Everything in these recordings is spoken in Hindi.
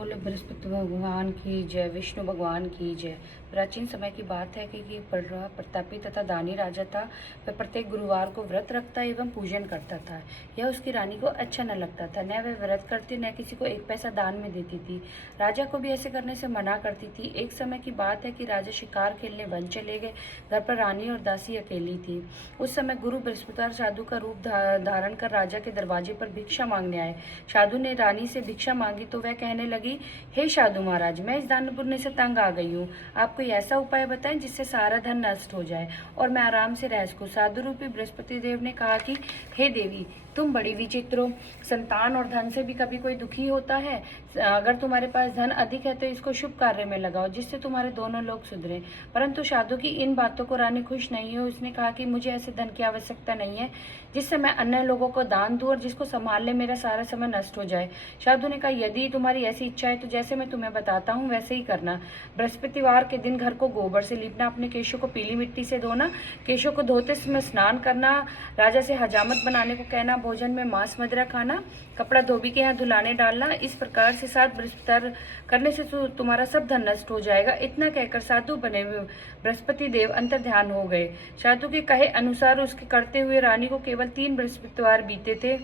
बोले बृहस्पति भगवान की जय, विष्णु भगवान की जय। प्राचीन समय की बात है कि बड़ा प्रतापी तथा दानी राजा था। वह प्रत्येक गुरुवार को व्रत रखता एवं पूजन करता था। यह उसकी रानी को अच्छा न लगता था। न वह व्रत करती, न किसी को एक पैसा दान में देती थी। राजा को भी ऐसे करने से मना करती थी। एक समय की बात है कि राजा शिकार खेलने वन चले गए। घर पर रानी और दासी अकेली थी। उस समय गुरु बृहस्पतिवार साधु का रूप धारण कर राजा के दरवाजे पर भिक्षा मांगने आए। साधु ने रानी से भिक्षा मांगी तो वह कहने लगी, हे साधु महाराज, मैं इस दान पुण्य से तंग आ गई हूँ। आप कोई ऐसा उपाय बताएं जिससे सारा धन नष्ट हो जाए और मैं आराम से रह सकूं। साधु रूपी बृहस्पति देव ने कहा कि हे देवी, तुम बड़ी विचित्र हो। संतान और धन से भी कभी कोई दुखी होता है। अगर तुम्हारे पास धन अधिक है तो इसको शुभ कार्य में लगाओ जिससे तुम्हारे दोनों लोग सुधरे। परंतु साधु की इन बातों को रानी खुश नहीं हुई। उसने कहा कि मुझे ऐसे धन की आवश्यकता नहीं है जिससे मैं अन्य लोगों को दान दूं और जिसको संभालने मेरा सारा समय नष्ट हो जाए। साधु ने कहा, यदि तुम्हारी ऐसी इच्छा है तो जैसे मैं तुम्हें बताता हूँ वैसे ही करना। बृहस्पतिवार के दिन घर को गोबर से लीपना, अपने केशों को पीली मिट्टी से धोना, केशों को धोते समय स्नान करना, राजा से हजामत बनाने को कहना, भोजन में मांस मदिरा खाना, कपड़ा धोबी के यहाँ धुलाने डालना। इस प्रकार से 7 बृहस्पतिवार करने से तुम्हारा सब धन नष्ट हो जाएगा। इतना कहकर साधु बने बृहस्पति देव अंतर ध्यान हो गए। साधु के कहे अनुसार उसके करते हुए रानी को केवल 3 बृहस्पतिवार बीते थे।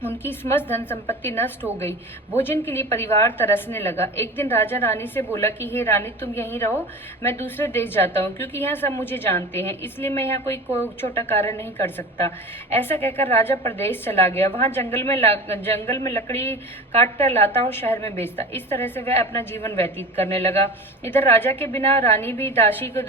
उनकी समस्त धन संपत्ति नष्ट हो गई। भोजन के लिए परिवार तरसने लगा। एक दिन राजा रानी से बोला कि हे रानी, तुम यहीं रहो, मैं दूसरे देश जाता हूँ क्योंकि यहाँ सब मुझे जानते हैं, इसलिए मैं यहाँ कोई छोटा कार्य नहीं कर सकता। ऐसा कहकर राजा प्रदेश चला गया। वहाँ जंगल में लकड़ी काट कर लाता और शहर में बेचता। इस तरह से वह अपना जीवन व्यतीत करने लगा। इधर राजा के बिना रानी भी दासी को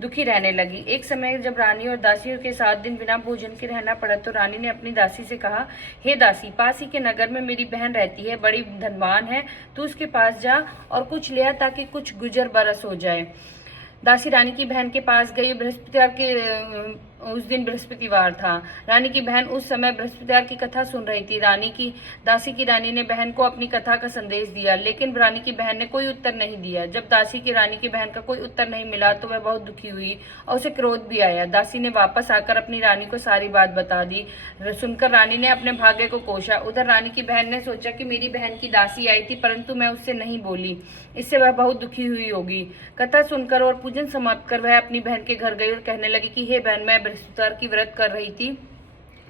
दुखी रहने लगी। एक समय जब रानी और दासियों के 7 दिन बिना भोजन के रहना पड़ा तो रानी ने अपनी दासी से कहा, हे दासी, पास ही के नगर में मेरी बहन रहती है, बड़ी धनवान है, तू उसके पास जा और कुछ ले आ ताकि कुछ गुजर बरस हो जाए। दासी रानी की बहन के पास गई। उस दिन बृहस्पतिवार था। रानी की बहन उस समय बृहस्पतिवार की कथा सुन रही थी। दासी की रानी ने बहन को अपनी कथा का संदेश दिया, लेकिन रानी की बहन ने कोई उत्तर नहीं दिया। जब दासी की रानी की बहन का कोई उत्तर नहीं मिला तो वह बहुत दुखी हुई और उसे क्रोध भी आया। दासी ने वापस आकर अपनी रानी को सारी बात बता दी। सुनकर रानी ने अपने भाग्य को कोसा। उधर रानी की बहन ने सोचा कि मेरी बहन की दासी आई थी परंतु मैं उससे नहीं बोली, इससे वह बहुत दुखी हुई होगी। कथा सुनकर और पूजन समाप्त कर वह अपनी बहन के घर गई और कहने लगी कि हे बहन, मैं बृहस्पतिवार की व्रत कर रही थी,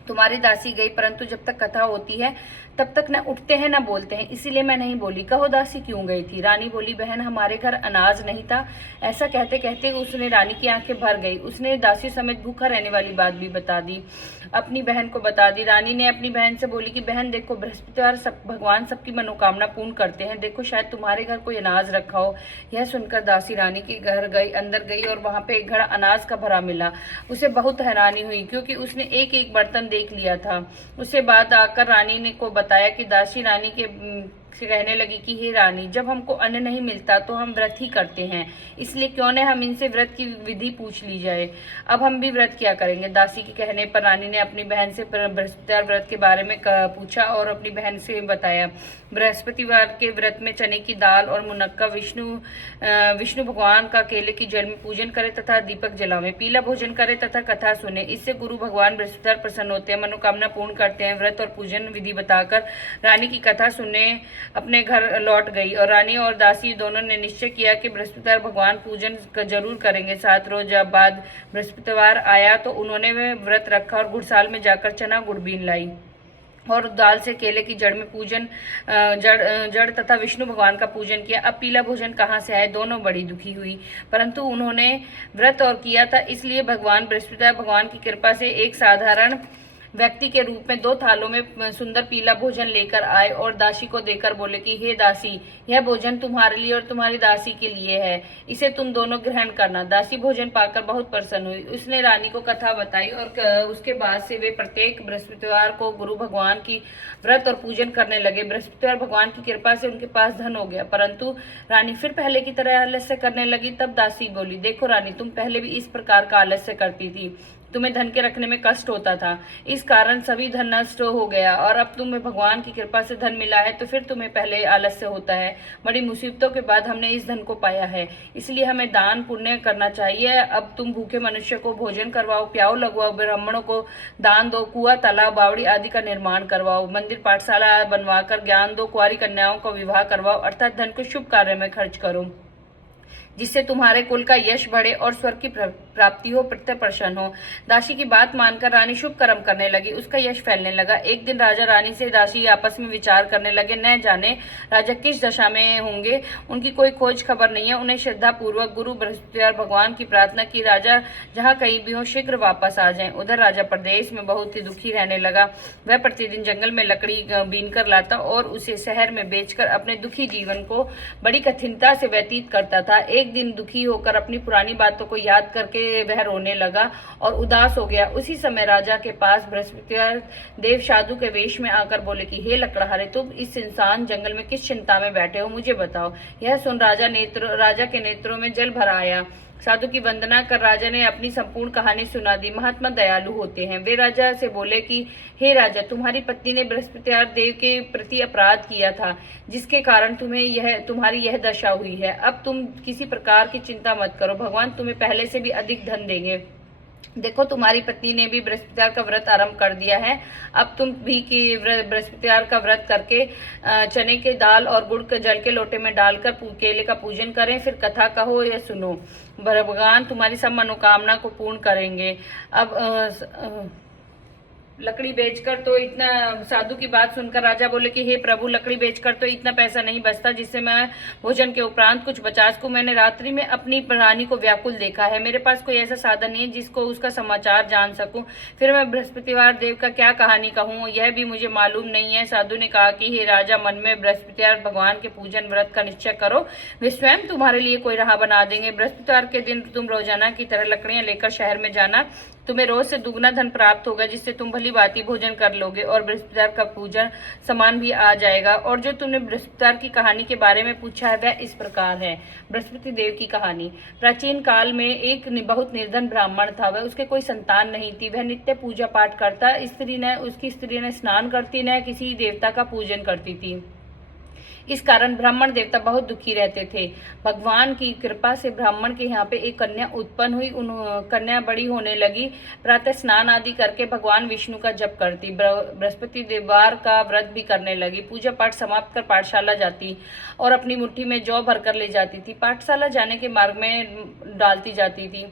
तुम्हारी दासी गई परंतु जब तक कथा होती है तब तक न उठते हैं न बोलते हैं, इसीलिए मैं नहीं बोली। कहो दासी क्यों गई थी? रानी बोली, बहन, हमारे घर अनाज नहीं था। ऐसा कहते कहते उसने रानी की आंखें भर गई। उसने दासी समेत भूखा रहने वाली बात भी बता दी, अपनी बहन को बता दी। रानी ने अपनी बहन से बोली कि बहन देखो, बृहस्पतिवार भगवान सबकी मनोकामना पूर्ण करते हैं, देखो शायद तुम्हारे घर कोई अनाज रखा हो। यह सुनकर दासी रानी के घर गई, अंदर गई और वहां पे एक घड़ा अनाज का भरा मिला। उसे बहुत हैरानी हुई क्योंकि उसने एक एक बर्तन देख लिया था। उससे बाद आकर रानी ने को बताया कि दासी रानी के से कहने लगी कि हे रानी, जब हमको अन्न नहीं मिलता तो हम व्रत ही करते हैं, इसलिए क्यों न हम इनसे व्रत की विधि पूछ ली जाए। अब हम भी व्रत क्या करेंगे। दासी के कहने पर रानी ने अपनी बहन से बृहस्पतिवार व्रत के बारे में पूछा और अपनी बहन से बताया। बृहस्पतिवार के व्रत में चने की दाल और मुनक्का, विष्णु भगवान का केले की जल में पूजन करे तथा दीपक जलावे, पीला भोजन करे तथा कथा सुने। इससे गुरु भगवान बृहस्पतिवार प्रसन्न होते हैं, मनोकामना पूर्ण करते हैं। व्रत और पूजन विधि बताकर रानी की कथा सुनने अपने घर लौट गई और रानी और दासी दोनों ने निश्चय किया कि बृहस्पतिवार भगवान पूजन जरूर करेंगे। 7 रोज बाद बृहस्पतिवार आया तो उन्होंने व्रत रखा और गुड़साल में जाकर चना गुड़ बीन लाई और दाल से केले की जड़ में जड़ तथा विष्णु भगवान का पूजन किया। अब पीला भोजन कहाँ से आए? दोनों बड़ी दुखी हुई, परंतु उन्होंने व्रत और किया था, इसलिए भगवान बृहस्पतिवार भगवान की कृपा से एक साधारण व्यक्ति के रूप में 2 थालों में सुंदर पीला भोजन लेकर आए और दासी को देकर बोले कि हे दासी, यह भोजन तुम्हारे लिए और तुम्हारी दासी के लिए है, इसे तुम दोनों ग्रहण करना। दासी भोजन पाकर बहुत प्रसन्न हुई। उसने रानी को कथा बताई और उसके बाद से वे प्रत्येक बृहस्पतिवार को गुरु भगवान की व्रत और पूजन करने लगे। बृहस्पतिवार भगवान की कृपा से उनके पास धन हो गया, परंतु रानी फिर पहले की तरह आलस्य करने लगी। तब दासी बोली, देखो रानी, तुम पहले भी इस प्रकार का आलस्य करती थी, तुम्हें धन के रखने में कष्ट होता था, इस कारण सभी धन नष्ट हो गया और अब तुम्हें भगवान की कृपा से धन मिला है तो फिर तुम्हें पहले आलस्य होता है। बड़ी मुसीबतों के बाद हमने इस धन को पाया है, इसलिए हमें दान पुण्य करना चाहिए। अब तुम भूखे मनुष्य को भोजन करवाओ, प्याऊ लगवाओ, ब्राह्मणों को दान दो, कुआं तालाब बावड़ी आदि का निर्माण करवाओ, मंदिर पाठशाला बनवाकर ज्ञान दो, कुंवारी कन्याओं का विवाह करवाओ, अर्थात धन को शुभ कार्य में खर्च करो, जिससे तुम्हारे कुल का यश बढ़े और स्वर्ग की प्राप्ति हो, प्रत्यय प्रसन्न हो। दासी की बात मानकर रानी शुभ कर्म करने लगी, उसका यश फैलने लगा। एक दिन राजा रानी से दासी आपस में विचार करने लगे, न जाने राजा किस दशा में होंगे, उनकी कोई खोज खबर नहीं है। उन्हें श्रद्धा पूर्वक गुरु बृहस्पति भगवान की प्रार्थना की, राजा जहाँ कहीं भी हो शीघ्र वापस आ जाएं। उधर राजा प्रदेश में बहुत ही दुखी रहने लगा। वह प्रतिदिन जंगल में लकड़ी बीन कर लाता और उसे शहर में बेचकर अपने दुखी जीवन को बड़ी कठिनता से व्यतीत करता था। एक दिन दुखी होकर अपनी पुरानी बातों को याद करके वह रोने लगा और उदास हो गया। उसी समय राजा के पास बृहस्पति देव साधु के वेश में आकर बोले कि हे लकड़हारे, तुम इस इंसान जंगल में किस चिंता में बैठे हो, मुझे बताओ। यह सुन राजा के नेत्रों में जल भर आया। साधु की वंदना कर राजा ने अपनी संपूर्ण कहानी सुना दी। महात्मा दयालु होते हैं। वे राजा से बोले कि हे राजा, तुम्हारी पत्नी ने बृहस्पति देव के प्रति अपराध किया था, जिसके कारण तुम्हारी यह दशा हुई है। अब तुम किसी प्रकार की चिंता मत करो, भगवान तुम्हें पहले से भी अधिक धन देंगे। देखो, तुम्हारी पत्नी ने भी बृहस्पतिवार का व्रत आरंभ कर दिया है। अब तुम भी कि बृहस्पतिवार का व्रत करके चने के दाल और गुड़ के जल के लोटे में डालकर केले का पूजन करें, फिर कथा कहो या सुनो। भगवान तुम्हारी सब मनोकामना को पूर्ण करेंगे। अब लकड़ी बेचकर तो इतना, साधु की बात सुनकर राजा बोले कि हे प्रभु, लकड़ी बेचकर तो इतना पैसा नहीं बचता जिससे मैं भोजन के उपरांत कुछ बचा सकूं। मैंने रात्रि में अपनी रानी को व्याकुल देखा है, मेरे पास कोई ऐसा साधन नहीं है जिसको उसका समाचार जान सकूं। फिर मैं बृहस्पतिवार देव का क्या कहानी कहूं, यह भी मुझे मालूम नहीं है। साधु ने कहा कि हे राजा, मन में बृहस्पतिवार भगवान के पूजन व्रत का निश्चय करो, वे स्वयं तुम्हारे लिए कोई राह बना देंगे। बृहस्पतिवार के दिन तुम रोजाना की तरह लकड़ियां लेकर शहर में जाना, तुम्हें रोज से दुगना धन प्राप्त होगा, जिससे तुम भली भांति भोजन कर लोगे और बृहस्पतिवार का पूजन सामान भी आ जाएगा। और जो तुमने बृहस्पतिवार की कहानी के बारे में पूछा है वह इस प्रकार है। बृहस्पति देव की कहानी। प्राचीन काल में एक बहुत निर्धन ब्राह्मण था। वह उसके कोई संतान नहीं थी। वह नित्य पूजा पाठ करता। उसकी स्त्री न स्नान करती, न किसी देवता का पूजन करती थी। इस कारण ब्राह्मण देवता बहुत दुखी रहते थे। भगवान की कृपा से ब्राह्मण के यहाँ पे एक कन्या उत्पन्न हुई। कन्या बड़ी होने लगी। प्रातः स्नान आदि करके भगवान विष्णु का जप करती, बृहस्पति देववार का व्रत भी करने लगी। पूजा पाठ समाप्त कर पाठशाला जाती और अपनी मुट्ठी में जौ भरकर ले जाती थी। पाठशाला जाने के मार्ग में डालती जाती थी।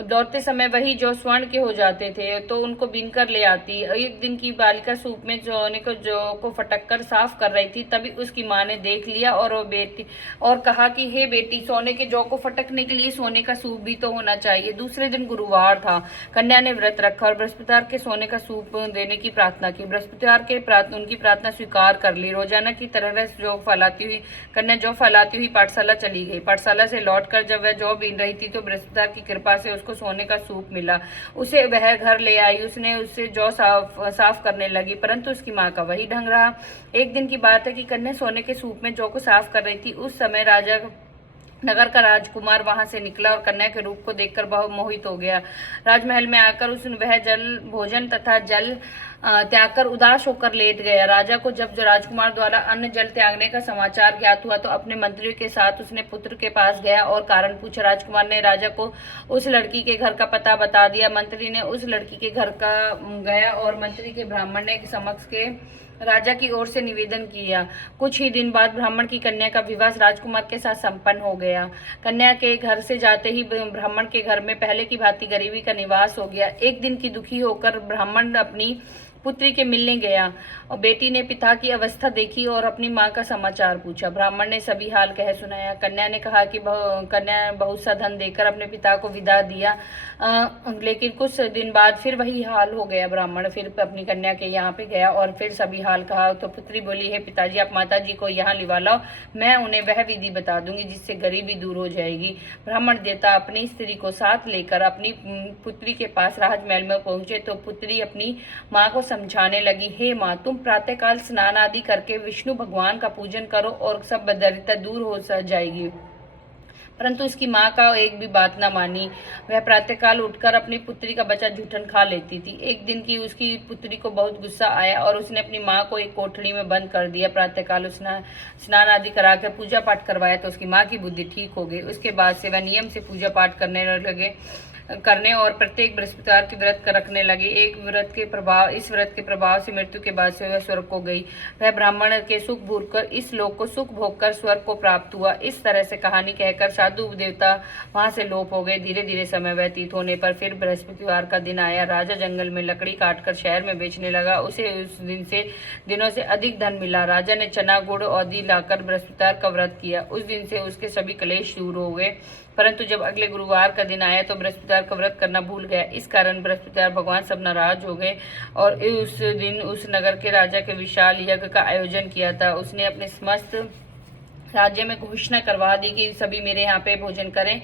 दौड़ते समय वही जो स्वर्ण के हो जाते थे तो उनको बीन कर ले आती। एक दिन की बालिका सूप में जौ को फटक कर साफ कर रही थी, तभी उसकी माँ ने देख लिया और कहा कि हे बेटी, सोने के जौ को फटकने के लिए सोने का सूप भी तो होना चाहिए। दूसरे दिन गुरुवार था। कन्या ने व्रत रखा और बृहस्पतिवार के सोने का सूप देने की प्रार्थना की। बृहस्पतिवार के उनकी प्रार्थना स्वीकार कर ली। रोजाना की तरह कन्या जौ फैलाती हुई पाठशाला चली गई। पाठशाला से लौटकर जब वह जौ बीन रही थी तो बृहस्पतिवार की कृपा से उसको सोने का सूप मिला। उसे वह घर ले आई। उसने उससे जौ साफ करने लगी, परंतु उसकी माँ का वही ढंग रहा। एक दिन की बात है कि कन्या सोने के सूप में जौ को साफ कर रही थी। उस समय राजा नगर का राजकुमार वहां से निकला और कन्या के रूप को देखकर बहुत मोहित हो गया। राजमहल में आकर वह भोजन तथा जल त्याग कर उदास होकर लेट गया। राजा को जब राजकुमार द्वारा अन्न जल त्यागने का समाचार ज्ञात हुआ तो अपने मंत्रियों के साथ उसने पुत्र के पास गया और कारण पूछा। राजकुमार ने राजा को उस लड़की के घर का पता बता दिया। मंत्री ने उस लड़की के घर का गया और मंत्री के ब्राह्मण ने समक्ष के राजा की ओर से निवेदन किया। कुछ ही दिन बाद ब्राह्मण की कन्या का विवाह राजकुमार के साथ संपन्न हो गया। कन्या के घर से जाते ही ब्राह्मण के घर में पहले की भांति गरीबी का निवास हो गया। एक दिन की दुखी होकर ब्राह्मण अपनी पुत्री के मिलने गया और बेटी ने पिता की अवस्था देखी और अपनी माँ का समाचार पूछा। ब्राह्मण ने सभी हाल कह सुनाया। कन्या ने कहा कि कन्या बहुत सा धन देकर अपने पिता को विदा दिया, लेकिन कुछ दिन बाद फिर वही हाल हो गया। ब्राह्मण फिर अपनी कन्या के यहाँ पे गया और फिर सभी हाल कहा तो पुत्री बोली, हे पिताजी, आप माता जी को यहाँ लिवा लाओ, मैं उन्हें वह विधि बता दूंगी जिससे गरीबी दूर हो जाएगी। ब्राह्मण देवता अपनी स्त्री को साथ लेकर अपनी पुत्री के पास राजमहल में पहुंचे तो पुत्री अपनी माँ को समझाने लगी, हे माँ, तुम प्रातःकाल स्नान आदि करके विष्णु भगवान का पूजन करो और सब दरिद्रता दूर हो जाएगी। परंतु उसकी माँ का एक भी बात न मानी। वह प्रातःकाल उठकर अपनी पुत्री का बचा जूठन खा लेती थी। एक दिन की उसकी पुत्री को बहुत गुस्सा आया और उसने अपनी माँ को एक कोठरी में बंद कर दिया। प्रातःकाल उसने स्नान आदि कराकर पूजा पाठ करवाया तो उसकी माँ की बुद्धि ठीक हो गई। उसके बाद से वह नियम से पूजा पाठ करने और प्रत्येक बृहस्पतिवार की व्रत रखने लगी। इस व्रत के प्रभाव से मृत्यु के बाद से वह स्वर्ग को गई। वह ब्राह्मण के सुख भोगकर इस लोक को सुख भोगकर स्वर्ग को प्राप्त हुआ। इस तरह से कहानी कहकर साधु देवता वहां से लोप हो गए। धीरे धीरे समय व्यतीत होने पर फिर बृहस्पतिवार का दिन आया। राजा जंगल में लकड़ी काटकर शहर में बेचने लगा। उसे उस दिनों से अधिक धन मिला। राजा ने चना गुड़ आदि लाकर बृहस्पतिवार का व्रत किया। उस दिन से उसके सभी क्लेश दूर हो गए। परंतु जब अगले गुरुवार का दिन आया तो बृहस्पतिवार का व्रत करना भूल गया। इस कारण बृहस्पतिवार भगवान सब नाराज हो गए और उस दिन उस नगर के राजा के विशाल यज्ञ का आयोजन किया था। उसने अपने समस्त राज्य में घोषणा करवा दी कि सभी मेरे यहाँ पे भोजन करें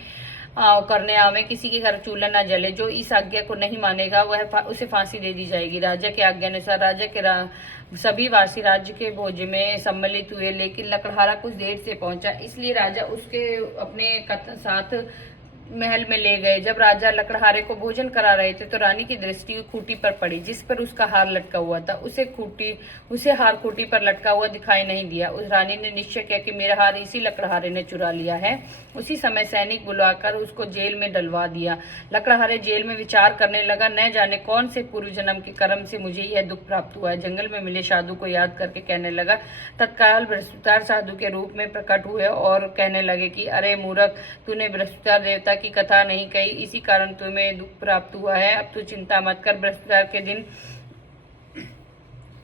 करने आवे, किसी के घर चूल्हा न जले। जो इस आज्ञा को नहीं मानेगा वह उसे फांसी दे दी जाएगी। राजा के आज्ञानुसार राजा के सभी वासी राज्य के भोज में सम्मिलित हुए, लेकिन लकड़हारा कुछ देर से पहुंचा, इसलिए राजा उसके अपने साथ महल में ले गए। जब राजा लकड़हारे को भोजन करा रहे थे तो रानी की दृष्टि खूंटी पर पड़ी जिस पर उसका हार लटका हुआ था। उसे हार खूंटी पर लटका हुआ दिखाई नहीं दिया। उस रानी ने निश्चय किया कि मेरा हार इसी लकड़हारे ने चुरा लिया है। उसी समय सैनिक बुलाकर उसको जेल में डलवा दिया। लकड़हारे जेल में विचार करने लगा, न जाने कौन से पूर्व जन्म के कर्म से मुझे यह दुख प्राप्त हुआ है। जंगल में मिले साधु को याद करके कहने लगा। तत्काल बृहस्पतिवार साधु के रूप में प्रकट हुए और कहने लगे कि अरे मूर्ख, तूने बृहस्पतिवार देवता की कथा नहीं कही, इसी कारण तुम्हें दुख प्राप्त हुआ है। अब तू चिंता मत कर, बृहस्पतिवार के दिन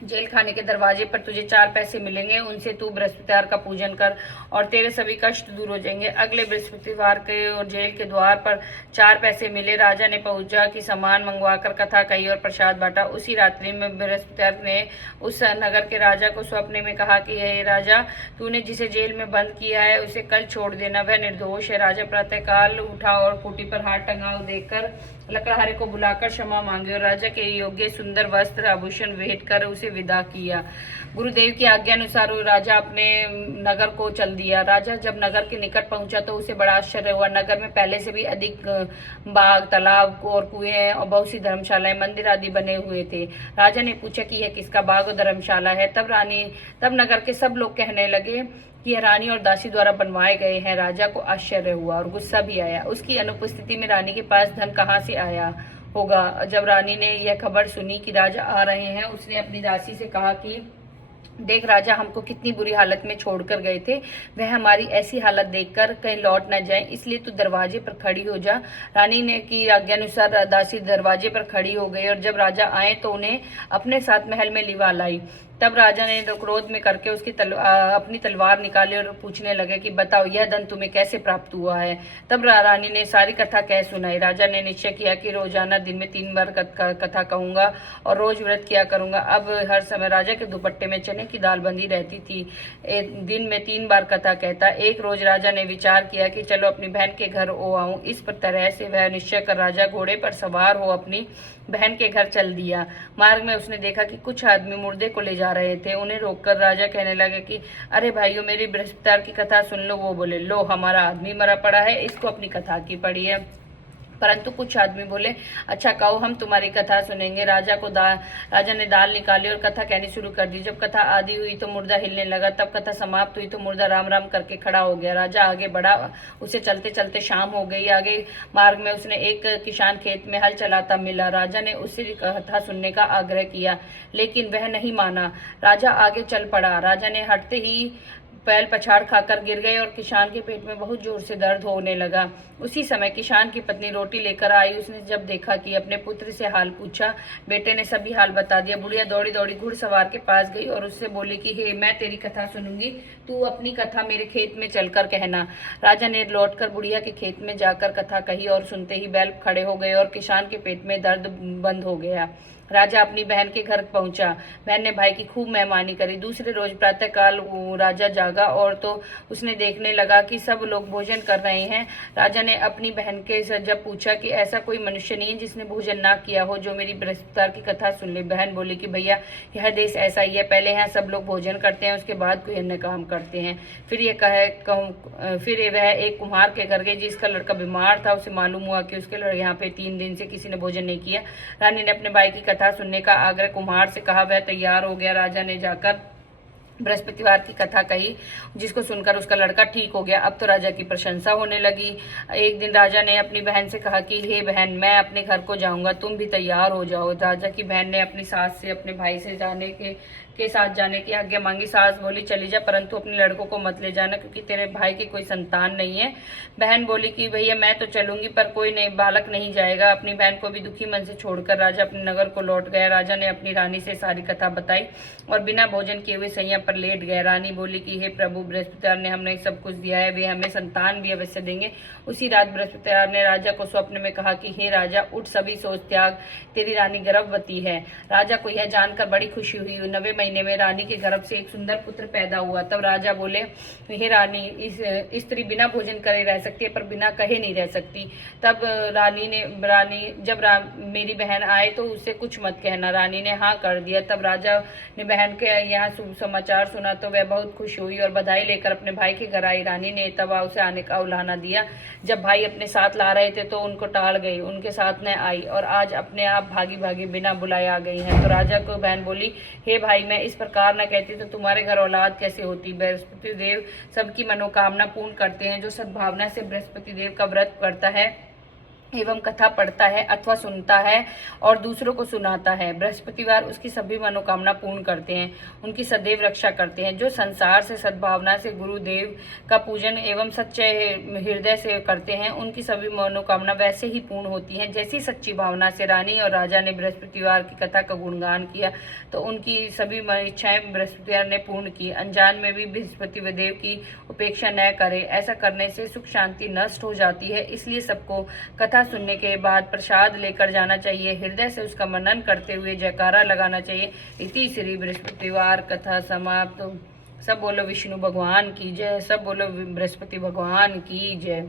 जेल खाने के दरवाजे पर तुझे 4 पैसे मिलेंगे, उनसे तू बृहस्पतिवार का पूजन कर और तेरे सभी कष्ट दूर हो जाएंगे। अगले बृहस्पतिवार के और जेल के द्वार पर 4 पैसे मिले। राजा ने पूजा की सामान मंगवाकर कथा कही और प्रसाद बांटा। उसी रात्रि में बृहस्पतिवार ने उस नगर के राजा को स्वप्ने में कहा कि हे राजा, तूने जिसे जेल में बंद किया है उसे कल छोड़ देना, वह निर्दोष है। राजा प्रातःकाल उठा और खूंटी पर हाथ टंगा देखकर लकड़हारे को बुलाकर क्षमा मांगी और राजा के योग्य सुंदर वस्त्र आभूषण भेंट कर उसे विदा किया। गुरुदेव की आज्ञा अनुसार राजा अपने नगर को चल दिया। राजा जब नगर के निकट पहुंचा तो उसे बड़ा आश्चर्य हुआ। नगर में पहले से भी अधिक बाग, तालाब और कुएं और बहुत सी धर्मशालाएं, मंदिर आदि बने हुए थे। राजा ने पूछा कि यह किसका बाग और धर्मशाला है। तब नगर के सब लोग कहने लगे कि यह रानी और दासी द्वारा बनवाए गए हैं। राजा को आश्चर्य हुआ और गुस्सा भी आया। उसकी अनुपस्थिति में रानी के पास धन कहाँ से आया होगा। जब रानी ने यह खबर सुनी कि राजा आ रहे हैं, उसने अपनी दासी से कहा कि देख राजा हमको कितनी बुरी हालत में छोड़कर गए थे, वह हमारी ऐसी हालत देखकर कहीं लौट न जाए, इसलिए तू दरवाजे पर खड़ी हो जा। रानी ने की आज्ञानुसार दासी दरवाजे पर खड़ी हो गई और जब राजा आए तो उन्हें अपने साथ महल में लिवा लाई। तब राजा ने क्रोध में करके उसकी अपनी तलवार निकाली और पूछने लगे कि बताओ यह धन तुम्हें कैसे प्राप्त हुआ है। तब रानी ने सारी कथा कह सुनाई। राजा ने निश्चय किया कि रोजाना दिन में 3 बार कथा कहूंगा और रोज व्रत किया करूंगा। अब हर समय राजा के दुपट्टे में चने की दाल बंधी रहती थी। दिन में 3 बार कथा कहता। एक रोज राजा ने विचार किया कि चलो अपनी बहन के घर ओ आऊं। इस तरह से वह निश्चय कर राजा घोड़े पर सवार हो अपनी बहन के घर चल दिया। मार्ग में उसने देखा कि कुछ आदमी मुर्दे को ले जा रहे थे। उन्हें रोककर राजा कहने लगे कि अरे भाइयों, मेरी बृहस्पतिवार की कथा सुन लो। वो बोले, लो हमारा आदमी मरा पड़ा है, इसको अपनी कथा की पड़ी है। परंतु कुछ आदमी बोले, अच्छा कहो, हम तुम्हारी कथा सुनेंगे। राजा ने दाल निकाली और कथा कहनी शुरू कर दी। जब कथा आदि हुई तो मुर्दा हिलने लगा। तब कथा समाप्त हुई तो मुर्दा राम राम करके खड़ा हो गया। राजा आगे बढ़ा। उसे चलते चलते शाम हो गई। आगे मार्ग में उसने एक किसान खेत में हल चलाता मिला। राजा ने उससे कथा सुनने का आग्रह किया, लेकिन वह नहीं माना। राजा आगे चल पड़ा। राजा ने हटते ही पैर पछाड़ खाकर गिर गए और किसान के पेट में बहुत जोर से दर्द होने लगा। उसी समय किसान की पत्नी रोटी लेकर आई। उसने जब देखा कि अपने पुत्र से हाल पूछा, बेटे ने सभी हाल बता दिया। बुढ़िया दौड़ी दौड़ी घुड़सवार के पास गई और उससे बोली कि हे, मैं तेरी कथा सुनूंगी, तू अपनी कथा मेरे खेत में चलकर कहना। राजा ने लौटकर बुढ़िया के खेत में जाकर कथा कही और सुनते ही बैल खड़े हो गए और किसान के पेट में दर्द बंद हो गया। राजा अपनी बहन के घर पहुंचा। बहन ने भाई की खूब मेहमानी करी। दूसरे रोज प्रातःकाल राजा जागा और तो उसने देखने लगा कि सब लोग भोजन कर रहे हैं। राजा ने अपनी बहन के से जब पूछा कि ऐसा कोई मनुष्य नहीं है जिसने भोजन ना किया हो जो मेरी बृहस्पतिवार की कथा सुन ले। बहन बोली कि भैया यह देश ऐसा ही है, पहले यहाँ सब लोग भोजन करते हैं, उसके बाद कोई अन्य काम करते हैं। फिर वह एक कुम्हार के घर गई जिसका लड़का बीमार था। उसे मालूम हुआ कि उसके यहाँ पे 3 दिन से किसी ने भोजन नहीं किया। रानी ने अपने भाई की कथा सुनने का आग्रह कुम्हार से कहा। वह तैयार हो गया। राजा ने जाकर बृहस्पतिवार की कथा कही, जिसको सुनकर उसका लड़का ठीक हो गया। अब तो राजा की प्रशंसा होने लगी। एक दिन राजा ने अपनी बहन से कहा कि हे बहन, मैं अपने घर को जाऊंगा, तुम भी तैयार हो जाओ। राजा की बहन ने अपनी सास से अपने भाई से के साथ जाने की आज्ञा मांगी। सास बोली चली जा, परंतु अपने लड़कों को मत ले जाना क्योंकि तेरे भाई की कोई संतान नहीं है। बहन बोली कि भैया मैं तो चलूंगी पर कोई नहीं बालक नहीं जाएगा। अपनी बहन को भी दुखी मन से छोड़कर राजा अपने नगर को लौट गया। राजा ने अपनी रानी से सारी कथा बताई और बिना भोजन किए हुए सैया पर लेट गए। रानी बोली कि हे प्रभु, बृहस्पतिवार ने हमें सब कुछ दिया है, वे हमें संतान भी अवश्य देंगे। उसी रात बृहस्पतिवार ने राजा को स्वप्न में कहा कि हे राजा, उठ, सभी सोच त्याग, तेरी रानी गर्भवती है। राजा को यह जानकर बड़ी खुशी हुई। 9वें महीने में रानी के गर्भ से एक सुंदर पुत्र पैदा हुआ। तब राजा बोले, हे रानी, इस स्त्री बिना भोजन करे रह सकती है पर बिना कहे नहीं रह सकती। तब मेरी बहन आए तो उससे कुछ मत कहना। रानी ने हाँ कर दिया। तब राजा ने बहन के यहाँ शुभ समाचार सुना तो वह बहुत खुश हुई और बधाई लेकर अपने भाई के घर आई। रानी ने तब उसे आने का उलाहना दिया। जब भाई अपने साथ ला रहे थे तो उनको टाल गई, उनके साथ न आई और आज अपने आप भागी भागी बिना बुलाए आ गई है। तो राजा को बहन बोली, हे भाई, मैं इस प्रकार न कहती तो तुम्हारे घर औलाद कैसे होती। बृहस्पति देव सबकी मनोकामना पूर्ण करते हैं। जो सद्भावना से बृहस्पति देव का व्रत करता है एवं कथा पढ़ता है अथवा सुनता है और दूसरों को सुनाता है, बृहस्पतिवार उसकी सभी मनोकामना पूर्ण करते हैं, उनकी सदैव रक्षा करते हैं। जो संसार से सद्भावना से गुरुदेव का पूजन एवं सच्चे हृदय से करते हैं, उनकी सभी मनोकामना वैसे ही पूर्ण होती हैं जैसी सच्ची भावना से। रानी और राजा ने बृहस्पतिवार की कथा का गुणगान किया तो उनकी सभी इच्छाएं बृहस्पतिवार ने पूर्ण की। अनजान में भी बृहस्पति देव की उपेक्षा न करे, ऐसा करने से सुख शांति नष्ट हो जाती है। इसलिए सबको कथा सुनने के बाद प्रसाद लेकर जाना चाहिए, हृदय से उसका मनन करते हुए जयकारा लगाना चाहिए। इति श्री बृहस्पतिवार कथा समाप्त। सब बोलो विष्णु भगवान की जय, सब बोलो बृहस्पति भगवान की जय।